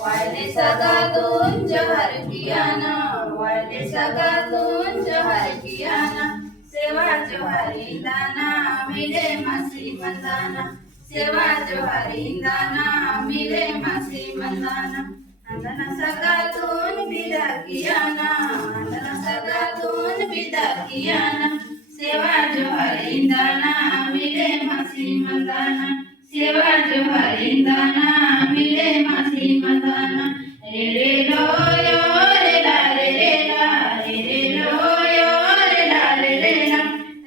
वाळले सगातून जहर कियाना, वाळले सगातून जहर कियाना, सेवा जोहारी दाना मिले मासी मंदाना, सेवा जोहारी दाना मिले मासी मंदाना, अंदना सगातून विदा कियाना, अंदना सगातून विदा कियाना, सेवा जोहारी दाना मिले मासी मंदाना, सेवा जोहारी दाना मिले मासी मंदाना, रे रे लो यो रे ला रे रे ला, रे रे लो यो रे ला रे रे ला,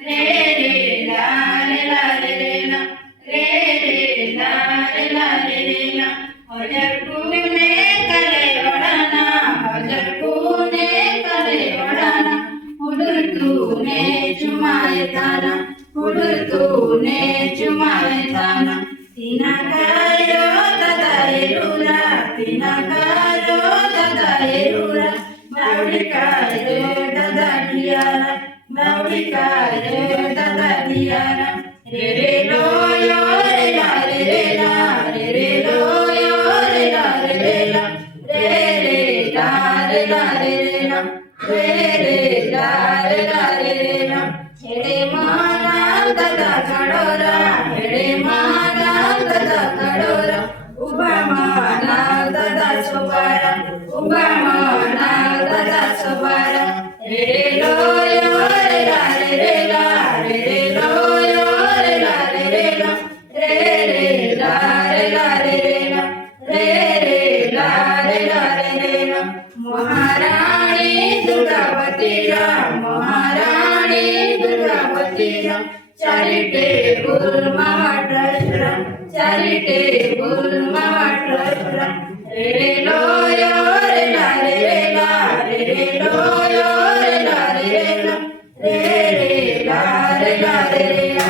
रे रे ला रे ला रे रे ला, रे रे ला रे ला रे रे ला, हजर कुने करे वड़ाना, हजर कुने करे वड़ाना, हुडुर तूने चुमाए ताना, हुडुर तूने चुमाए ताना, तीना कायो दादाए रूला, तीना कायो दादाए रूला, बावड़ी कायो दादा दियारा, बावड़ी कायो दादा दियारा, रे रे लो यो रे ला रे रे ला, रे रे लो यो रे ला रे रे ला, रे रे ला रे ला रे रे ला, रे रे ला रे ला रे रे ला, हेडे माना दादा कड़ोरा, हेडे माना दादा कड़ोरा, उभा माना दादा सोबारा, उभा माना दादा सोबारा, रे रे लो यो रे ला रे रे ला, रे रे लो यो रे ला रे रे ला, रे रे ला रे ला रे रे ला, रे रे ला रे ला रे रे ला, महाराणी दुर्गावती रा, महाराणी दुर्गावती रा, चैरिटेबल मामा ट्रस्ट रा, चैरिटेबल मामा ट्रस्ट रा, रे रे लो यो रे ला रे रे ला, रे रे लो यो रे ला रे रे ला, रे रे ला रे ला रे रे ला,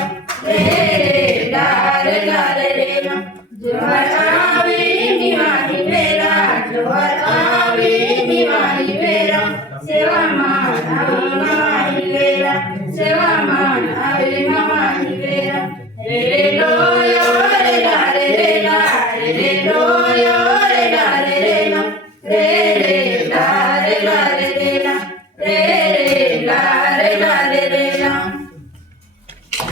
रे रे ला रे ला रे रे ला, जोहर आवी निवाही बेरा, जोहर आवी निवाही बेरा, सेवा मान आवी बेरा, सेवा मान आवी मामाही बेरा, रे रे लो यो रे ला रे रे ला, रे रे लो यो रे ला रे रे ला, रे रे ला रे ला